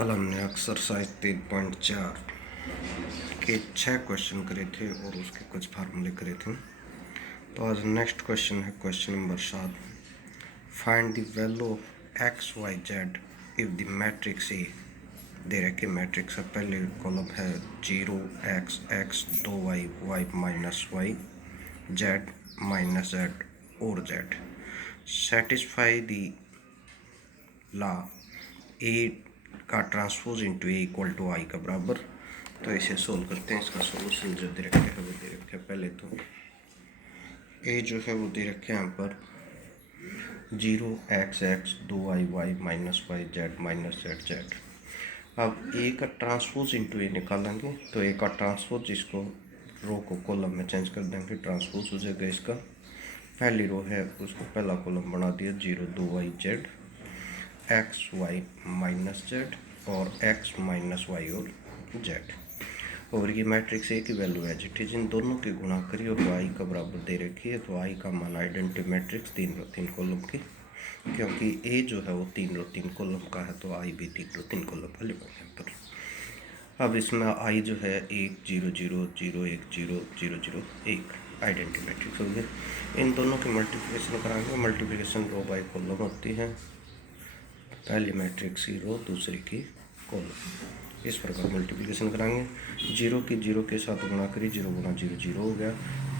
कल हमने एक्सरसाइज 3.4 के 6 क्वेश्चन करे थे और उसके कुछ फार्मूले करे थे। तो आज नेक्स्ट क्वेश्चन है question number 7। Find the value of x y z if the matrix A दे रखे। मैट्रिक्स का पहले कॉलम है 0 x x 2 y y minus y z minus z और z. Satisfy the law A का transpose into A equal to I का बराबर। तो इसे सोल्व करते हैं। इसका सोल्यूशन जो दे रखे है वो दे रखे है। पहले तो ए जो है वो दे रखे हैं यहाँ पर 0 x x 2 y y minus y z minus z z. अब ए का ट्रांसपोज इंटू ए निकालेंगे तो ए का ट्रांसपोज इसको रो को कॉलम में चेंज कर देंगे। ट्रांसपोज हो जाएगा इसका पहली रो है उसको पहला कॉलम बना दिया 0 2 y z x y minus z और एक्स माइनस वाई और जेड। और ये मैट्रिक्स ए की वैल्यू है जिट इज इन दोनों की गुणा करी और आई का बराबर दे रखी है। तो आई का मान आइडेंटिटी मैट्रिक्स 3 रो 3 कॉलम की, क्योंकि ए जो है वो 3 रो 3 कॉलम का है तो आई भी 3 रो 3 कॉलम का लिखा है पर। अब इसमें आई जो है 1 0 0 0 1 0 0 0 1 आइडेंटिटी मैट्रिक्स हो गया। इन दोनों की मल्टीप्लिकेशन कराएंगे। मल्टीप्लिकेशन रो बाई कॉलम होती है, पहली मैट्रिक्स की रो दूसरी की कॉलम। इस प्रकार मल्टीप्लिकेशन कराएंगे। 0 की 0 के साथ गुणा करी 0 गुणा 0 0 हो गया।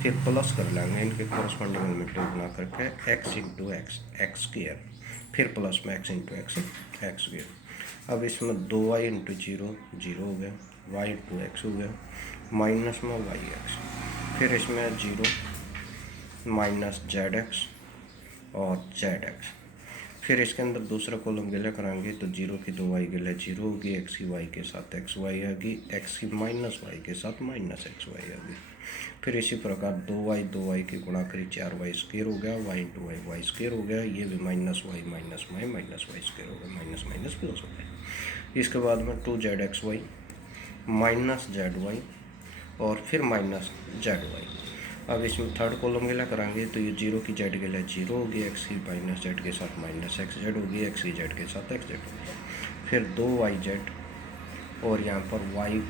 फिर प्लस कर लेंगे इनके कॉरस्पॉन्डिंग एलिमेंट गुणा करके x into x x square, फिर प्लस में x into x x square. अब इसमें 2y इंटू 0 0 हो गया, y इंटू एक्स हो गया, माइनस में वाई एक्स, फिर इसमें 0 माइनस जेड एक्स और जेड एक्स। फिर इसके अंदर दूसरा कॉलम गिला कराएंगे तो 0 की 2y गिला 0 होगी, x की y के साथ एक्स वाई आएगी, x की माइनस वाई के साथ माइनस एक्स वाई आएगी। फिर इसी प्रकार 2y की गुणा करी 4y स्क्वायर हो गया, y into y y square हो गया, ये भी minus y minus y square हो गया, माइनस माइनस प्लस हो गया। इसके बाद में 2zxy माइनस जेड वाई और फिर माइनस जेड वाई। अब इसमें थर्ड कॉलम गिला कराएंगे तो ये 0 की जेड गिला 0 होगी, एक्स की माइनस जेड के साथ माइनस एक्स जेड होगी, एक्स की जेड के साथ एक्स जेड होगी। फिर 2y जेड और यहाँ पर y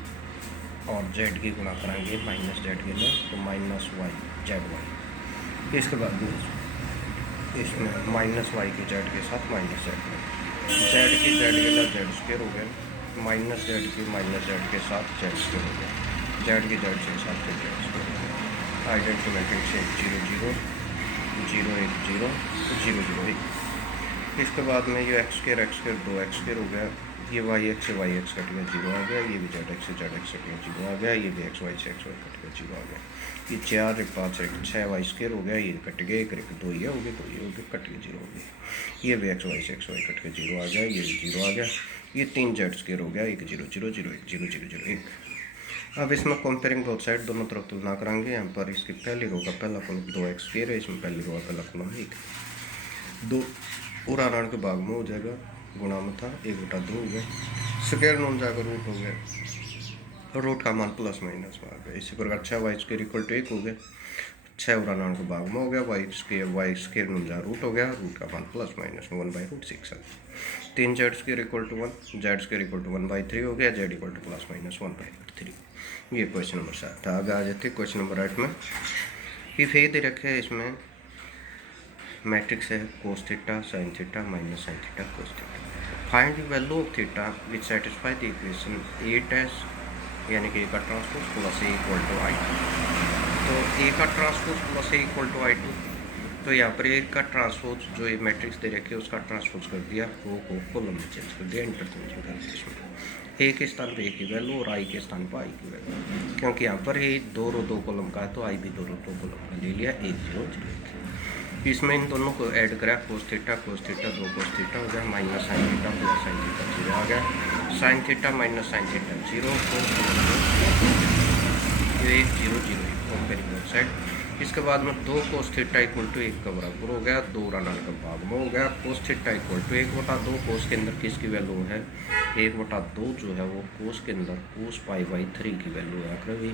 और जेड की गुणा कराएंगे माइनस जेड गिला तो माइनस वाई जेड वाई। इसके बाद इसमें माइनस वाई की जेड के साथ माइनस जेड की जेड गिला जेड स्क्वायर हो गया, माइनस जेड की माइनस जेड के साथ जेड स्क्वायर हो गया, जेड की जेड के साथ फिर जेड स्क्वायर हो गया। Identity matrix 0 0 0 1 0 0 0 1। इसके बाद में ये एक्स स्क्वायर 2 एक्स स्क्वायर हो गया, ये वाई एक्स से वाई एक्स कट गया 0 आ गया, ये भी जेड एक्स से जेड एक्स कट गया 0 आ गया, ये भी एक्स वाई से एक्स वाई कट गया 0 आ गया। ये 4 1 5 1 6 वाई स्क्वायर हो गया, ये कट गया, एक 2 ये हो गया 2 ये हो गया कट गया 0 हो गया। ये भी एक्स वाई से एक्स वाई कट गया 0 आ गया, ये भी 0 आ गया। ये 3 जेड स्क्वायर हो गया, 1 0 0 0 1 0 0 0 1। अब इसमें कंपेयरिंग बोथ साइड दोनों तरफ तुलना कराएंगे। यहाँ पर इसकी पहली रो का पहला कॉलम 2 एक्स स्क्वायर है, इसमें पहली रो का पहला कॉलम 1 2 पूरा रण के भाग में हो जाएगा, गुणा में था 1/2 हो गया, स्क्वायर नॉन जाकर रूट हो गया, रूट का मान प्लस माइनस में आ गया। इसी प्रकार 6 वाई स्क्वायर इक्वल टू 1 हो गया, 6 उड़ान के भाग में हो गया, वाई स्क्वायर नुजा रूट हो गया, रूट का मान प्लस माइनस में 1/√6 आ गया। 3 z square equal to 1 z square equal to 1/3 हो गया, z equal to plus minus 1/3। ये क्वेश्चन नंबर 7 था। आगे आ जाते क्वेश्चन नंबर 8 में। इफ ए दे रखे है, इसमें मैट्रिक्स है cos theta sine theta minus sine theta cos theta. Find the value of theta which satisfy the equation A dash यानी कि ए का transpose plus A equal to I. तो ए का transpose plus A equal to I two, तो यहाँ पर ए का transpose जो ये मैट्रिक्स दे रखे उसका ट्रांसपोज कर दिया, रो को कॉलम में चेंज कर दिया, इंटरचेंजिंग कर दिया। इसमें ए के स्थान पर ए की वैल्यू और आई के स्थान पर आई की वैल्यू, क्योंकि यहाँ पर ए 2 रो 2 कॉलम का है तो आई भी 2 रो 2 कॉलम का ले लिया 1 0 0 1। इसमें इन दोनों को ऐड करा कोस थीटा 2 कोस थीटा हो गया, minus sine theta plus sine theta 0 आ गया, sign theta minus sine theta 0 1 0 0 1 comparing both side. इसके बाद में 2 कोस थीटा इक्वल टू 1 का बराबर हो गया, 2 रनर का भाग में हो गया, कोस थीटा इक्वल टू 1/2 कोस के अंदर किसकी वैल्यू है 1/2 जो है वो कोस के अंदर कोस π/3 की वैल्यू है कभी,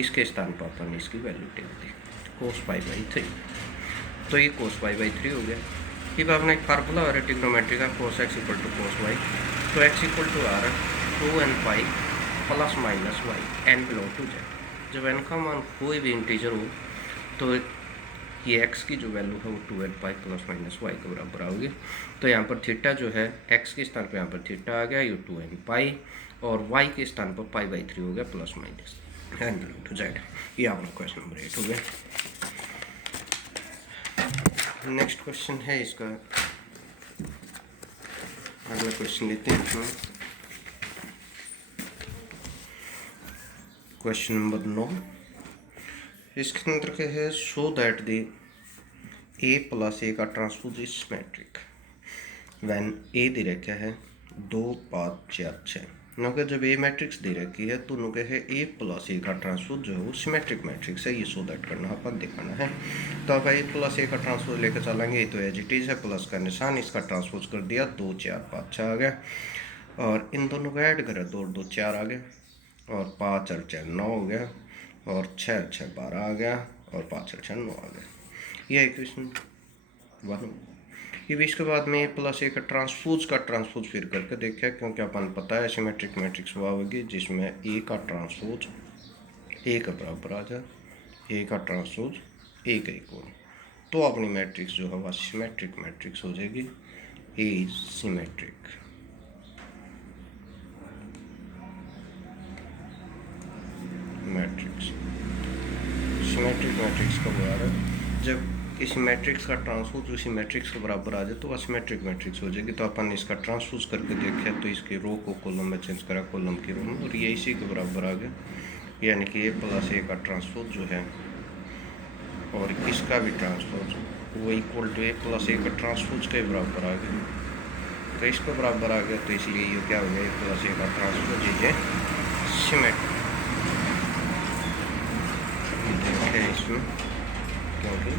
इसके स्थान पर अपन इसकी वैल्यू टेक दी कोस π/3, तो ये कोस π/3 हो गया। अब आपने एक फार्मूला है ट्रिग्नोमेट्री का cos x equal to cos y, तो x equal to r 2n pi plus minus y n belong to z. जब n का मान कोई भी इंटीजर हो तो ये x की जो वैल्यू है वो 2n pi plus minus Y के बराबर आओगी। तो यहाँ पर थीटा जो है x के स्थान पर यहाँ पर थीटा आ गया, ये 2n पाई, और y के स्थान पर पाई/3 हो गया plus minus n belong to z. ये आपका क्वेश्चन नंबर 8 हो गया। नेक्स्ट क्वेश्चन है इसका, अगला क्वेश्चन लेते हैं इसमें। क्वेश्चन नंबर 9, इसके अंदर क्या है, show that the a plus a का transpose is symmetric when a दे रखा है 2 5 4 6। नोके जब ए मैट्रिक्स दे रखी है तो नोके है a प्लस a का ट्रांसपोज जो है वो सिमेट्रिक मैट्रिक्स है, ये शो दैट करना अपन दिखाना है। तो अब a प्लस a का ट्रांसपोज लेकर चलेंगे, तो एज इट इज़ है, प्लस का निशान, इसका ट्रांसपोज कर दिया, 2 4 5 6 आ गया, और इन दोनों को ऐड करें 2 2 4 आ गया, और 5 और 4 9 हो गया, और 6 6 12 आ गया, और 5 और 6 9 आ गया। यह इक्वेशन 1। ये भी इसके बाद में प्लस ए का ट्रांसपोज फिर करके देखा, क्योंकि अपन पता है सिमेट्रिक मैट्रिक्स हुआ होगी जिसमें ए का ट्रांसपोज ए के बराबर आ जाए, ए का ट्रांसपोज ए का इक्वल, तो अपनी मैट्रिक्स जो है वह सिमेट्रिक मैट्रिक्स हो जाएगी। ए सिमेट्रिक मैट्रिक्स। सिमेट्रिक मैट्रिक्स कब आ रहा है, जब किसी मैट्रिक्स का ट्रांसपोज उसी मैट्रिक्स के बराबर आ जाए तो वह सिमेट्रिक मैट्रिक्स हो जाएगी। तो अपन इसका ट्रांसपोज करके देखे तो इसकी रो को कॉलम में चेंज करा, कॉलम की रो में, और ये इसी के बराबर आ गया, यानी कि ए प्लस ए का ट्रांसपोज जो है और इसका भी ट्रांसपोज वो equal to A plus A का ट्रांसपोज के बराबर आ गया। तो इसके बराबर आ गया, तो इसलिए ये क्या हो गया, ए प्लस ए का ट्रांसपोज ये सिमेट्रिक है इसमें, क्योंकि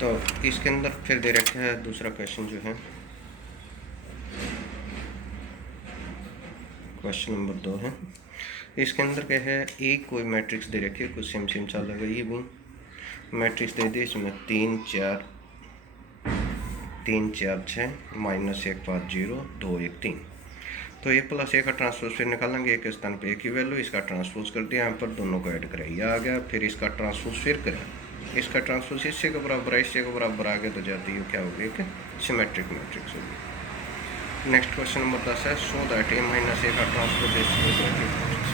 तो इसके अंदर फिर दे रखा है दूसरा क्वेश्चन जो है, क्वेश्चन नंबर 2 है। इसके अंदर क्या है, एक कोई मैट्रिक्स दे रखी है, कुछ सेम सेम चलेगा, ये भी मैट्रिक्स दे दी, इसमें 3 4 6 -1 5 0 2 1 3। तो ए प्लस ए का ट्रांसपोज फिर निकालेंगे, एक स्थान पे ए की वैल्यू, इसका ट्रांसपोज कर दिया, यहाँ पर दोनों को ऐड करें, यह आ गया, फिर इसका ट्रांसपोज फिर करें, इसका ट्रांसपोज इससे के बराबर है, इससे के बराबर आ गया, तो जाती है क्या होगी, कि सिमेट्रिक मैट्रिक्स होगी। नेक्स्ट क्वेश्चन नंबर 10 है, सो दैट ए माइनस ए का ट्रांसपोज इज सिमेट्रिक मैट्रिक्स।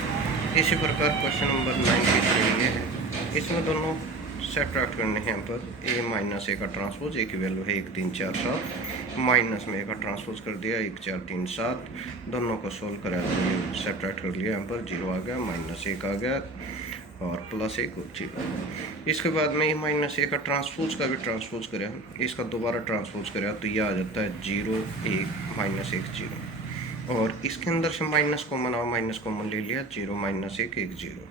इसी प्रकार क्वेश्चन नंबर 9 की तरह ये है, इसमें दोनों सब्ट्रैक्ट करने हैं। यहाँ पर ए माइनस ए का ट्रांसपोज, ए की वैल्यू है 1 3 4 7, माइनस में ए का ट्रांसपोज कर दिया 1 4 3 7, दोनों को सोल्व करा तो ये सब्ट्रैक्ट कर लिया, यहाँ पर 0 आ गया, -1 आ गया, और +1 और 0। इसके बाद में ये माइनस ए का ट्रांसपोज का भी ट्रांसपोज करें, इसका दोबारा ट्रांसपोज करें, तो यह आ जाता है 0 1 -1 0, और इसके अंदर से माइनस कॉमन आओ, माइनस कॉमन ले लिया, 0 -1 1 0।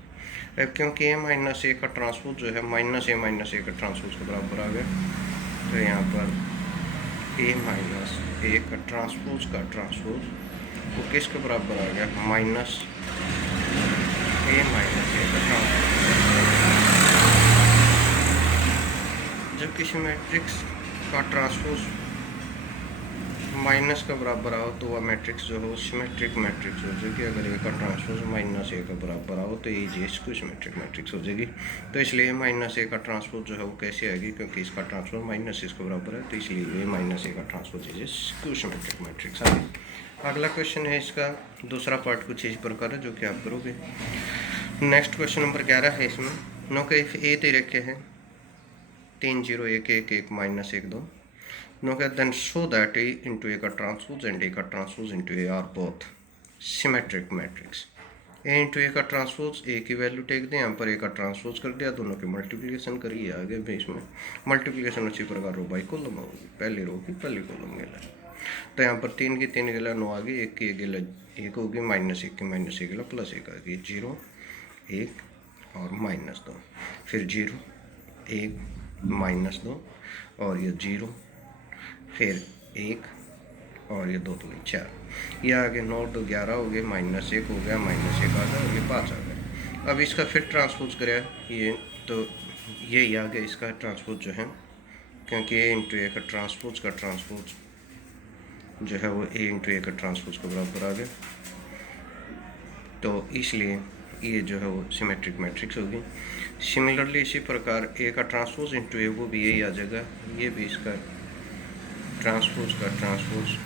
अब क्योंकि ए माइनस ए का ट्रांसपोज जो है माइनस ए का ट्रांसपोज के बराबर आ गया, तो यहाँ पर ए माइनस ए का ट्रांसपोज वो किसके बराबर आ गया, माइनस ए माइनस ए का ट्रांसपोज। जब किसी मैट्रिक्स का ट्रांसपोज माइनस का बराबर आओ तो वह मैट्रिक्स जो है सिमेट्रिक मैट्रिक्स हो जाएगी। अगर ए का ट्रांसपोज माइनस ए का बराबर आओ तो ये जी इसको सिमेट्रिक मैट्रिक्स हो जाएगी। तो इसलिए माइनस ए का ट्रांसपोज जो है वो कैसे आएगी, क्योंकि इसका ट्रांसपोज माइनस इसके बराबर है, तो इसलिए ए माइनस ए का ट्रांसपोज ये सिमेट्रिक मैट्रिक्स आ गई। अगला क्वेश्चन है, इसका दूसरा पार्ट कुछ इस प्रकार है जो कि आप करोगे। नेक्स्ट क्वेश्चन नंबर 11 है, इसमें नो के ए दे रखे हैं 3 0 1 1 1 -1 2। No, okay, then show that A into A का ट्रांसपोज एंड A का transpose into A are both symmetric matrix। A into A का ट्रांसपोज, A की वैल्यू टेक दें, यहाँ पर A का ट्रांसपोज कर दिया, दोनों की मल्टीप्लिकेशन करिए, आगे भी इसमें मल्टीप्लिकेशन उसी प्रकार रो बाई कॉलम होगी, पहली रो की पहली कॉलम गिला, तो यहाँ पर 3 की 3 गिला 9 आ गई, 1 की 1 गिला 1 होगी, -1 की -1 गिला +1 आ गई, 0 1 और -2, फिर 0 1 -2 और ये 0 फिर 1 और ये 2 2 4, ये आगे 9 2 11 हो गए, -1 हो गया, -1 आ गया, और ये 5 आ गया। अब इसका फिर ट्रांसपोज करें, ये तो ये आ गया इसका ट्रांसपोज जो है, क्योंकि ए इंटू ए का ट्रांसपोज जो है वो ए इंटू ए का ट्रांसपोज के बराबर आ गया, तो इसलिए ये जो है वो सिमेट्रिक मैट्रिक्स होगी। सिमिलरली इसी प्रकार ए का ट्रांसपोज इंटू ए वो भी यही आ जाएगा, ये भी इसका ट्रांसपोज का ट्रांसपोज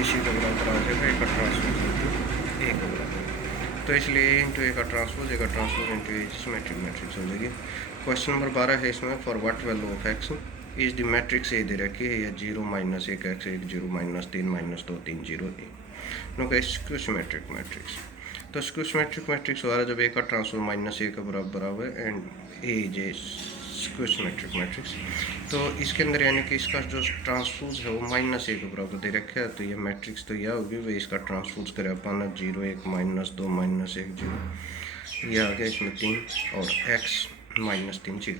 इसी के बराबर आ जाएगा ए का ट्रांसपोज इंटू ए का बराबर, तो इसलिए ए इंटू ए का transpose into A symmetric matrix हो जाएगी। क्वेश्चन नंबर 12 है इसमें, for what value of x is the matrix A दे रखी है, या 0 माइनस 1 एक्स 1 0 माइनस 3 माइनस 2 3 0 ए, नो का स्क्यू सिमेट्रिक मैट्रिक्स। तो स्क्यू सिमेट्रिक मैट्रिक्स हो रहा है जब ए का ट्रांसपोज माइनस ए के बराबर आवे and A J skew symmetric matrix. तो इसके अंदर यानी कि इसका जो ट्रांसपोज है वो माइनस ए के बराबर दे रखा है, तो ये मैट्रिक्स तो यह होगी भाई इसका ट्रांसपोज करे अपन 0 1 माइनस 2 माइनस 1 0, यह आ गया इसमें 3 और एक्स माइनस 3 0।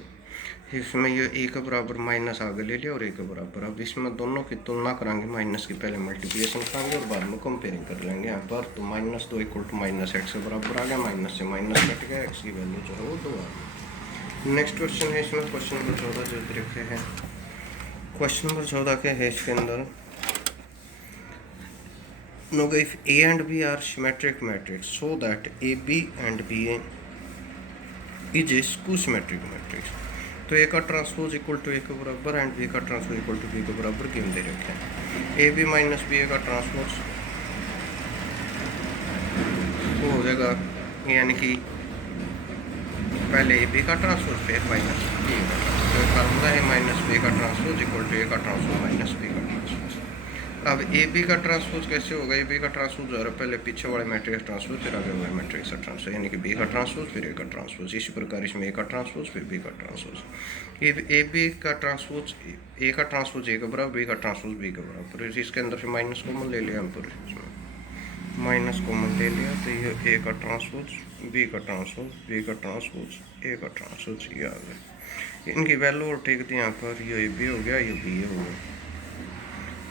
इसमें ये ए के बराबर माइनस आगे ले लिया और ए के बराबर, अब इसमें दोनों की तुलना कराएंगे, माइनस की पहले मल्टीप्लिकेशन कराएंगे और बाद में कंपेयरिंग कर लेंगे यहाँ पर। तो minus 2 equal to minus x के बराबर आ गया, माइनस से माइनस कट गया, एक्स की वैल्यू जो है वो 2 आ गई। नेक्स्ट क्वेश्चन है इसमें, क्वेश्चन नंबर 14 जो रखे हैं, क्वेश्चन नंबर 14 के है इसके अंदर, no if A and B are symmetric matrix so that A B and B A is a skew symmetric matrix. तो ए का ट्रांसपोज इक्वल टू ए के बराबर एंड बी का ट्रांसपोज इक्वल टू बी के बराबर given दे रखे हैं। A B minus B A का ट्रांसपोज वो हो जाएगा, यानी कि पहले ए बी का ट्रांसपोज फिर माइनस बी का, तो फार्मूला है माइनस बी का ट्रांसपोज इक्वल टू ए का ट्रांसपोज माइनस बी का ट्रांसपोज। अब ए बी का ट्रांसपोज कैसे होगा, ए बी का ट्रांसपोज हो रहा है पहले पीछे वाले मैट्रिक्स ट्रांसपोज फिर आगे वाले मैट्रिक्स ट्रांसपोज, यानी कि बी का ट्रांसपोज फिर ए का ट्रांसपोज। इसी प्रकार इसमें ए का ट्रांसपोज फिर बी का ट्रांसपोज। ए बी का ट्रांसपोज ए का ट्रांसपोज ए के बराबर, बी का ट्रांसपोज बी के बराबर, इसके अंदर से माइनस कॉमन ले लिया हम पूरे, इसमें माइनस कॉमन ले लिया, तो ये ए का ट्रांसपोज बी का ट्रांसपोज बी का ट्रांसपोज ए का ट्रांसपोज ये आ गया। इनकी वैल्यू और टेक दी यहाँ पर, ये बी हो गया ये बी हो गया,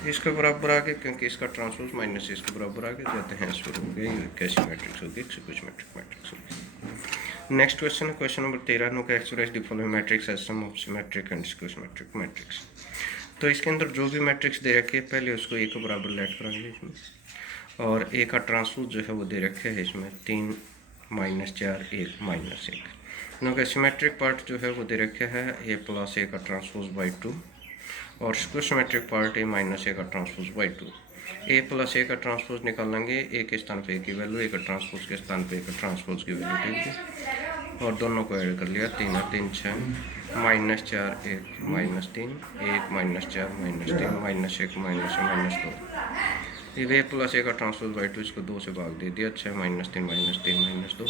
इसके बराबर आ गया क्योंकि इसका ट्रांसपोज माइनस इसके बराबर आ गया, जाते हैं फिर हो गया, ये कैसी मैट्रिक्स होगी, कुछ मैट्रिक्स होगी। नेक्स्ट क्वेश्चन है क्वेश्चन नंबर 13, नो का express the following matrix as sum of symmetric and skew symmetric matrix. तो इसके अंदर जो भी मैट्रिक्स दे रखे हैं पहले उसको ए के बराबर लेट करेंगे इसमें, और ए का ट्रांसपोज जो है वो दे रखे है इसमें 3 माइनस 4 1 माइनस 1। नो का सिमेट्रिक पार्ट जो है वो दे रखे है ए प्लस ए का ट्रांसपोज बाई 2, और skew symmetric part A minus A का transpose by 2। A plus A का ट्रांसपोज निकालेंगे, ए के स्थान पे ए की वैल्यू, ए का ट्रांसपोज के स्थान पे ए का ट्रांसपोज की वैल्यू देंगे और दोनों को ऐड कर लिया, 3 और 3 6 minus 4 1 minus 3 1 minus 4 minus 3 minus 1 minus 2। ये ए प्लस ए का ट्रांसपोज बाई 2 इसको 2 से भाग दे दिया, 6 माइनस 3 माइनस 2,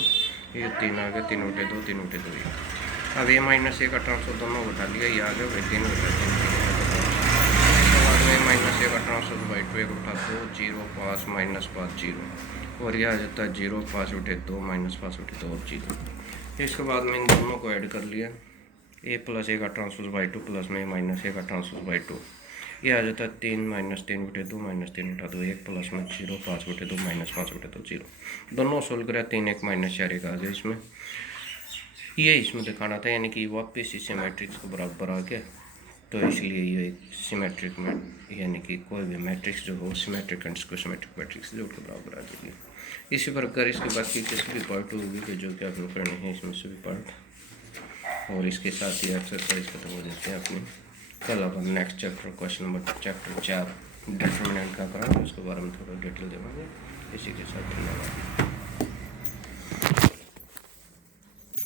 ये 3 आ गया, 3 उठे 2 3 उठे 2 1। अब ए माइनस ए का ट्रांसपोज दोनों उठा लिया, ये आ गया भाई 3 उठा 3 माइनस ए का ट्रांसपोज बाई 2 एक उठा 2 0 5 माइनस 5 0, और यह आ जाता है 0 5 उठे 2 माइनस 5 उठे 2 और 0। इसके बाद में इन दोनों को ऐड कर लिया, ए प्लस ए का ट्रांसपोज बाई 2 प्लस में माइनस ए का ट्रांसपोज बाई 2, यह आ जाता है 3 माइनस 3 उठे 2 माइनस 3 उठा 2 1 प्लस में 0 5 उठे 2 माइनस 5 उठे 2 0। दोनों सोल्व करा 3 1 माइनस 4 1 आ गया इसमें, ये इसमें दिखाना था, यानी कि वापस इसे मैट्रिक्स को बराबर आ गया, तो इसलिए ये एक सिमेट्रिक यानी कि कोई भी मैट्रिक्स जो हो symmetric and skew symmetric matrix जो के बराबर आ जाएगी। इसी प्रकार इसके बाद की किसी भी पार्ट होगी कि जो कि आपने करनी है इसमें से भी पार्ट, और इसके साथ ही एक्सरसाइज खत्म हो जाते हैं अपनी। कल अपन next chapter question number chapter 4 determinant का कराएंगे, उसके बारे में थोड़ा डिटेल देवाएंगे। इसी के साथ धन्यवाद।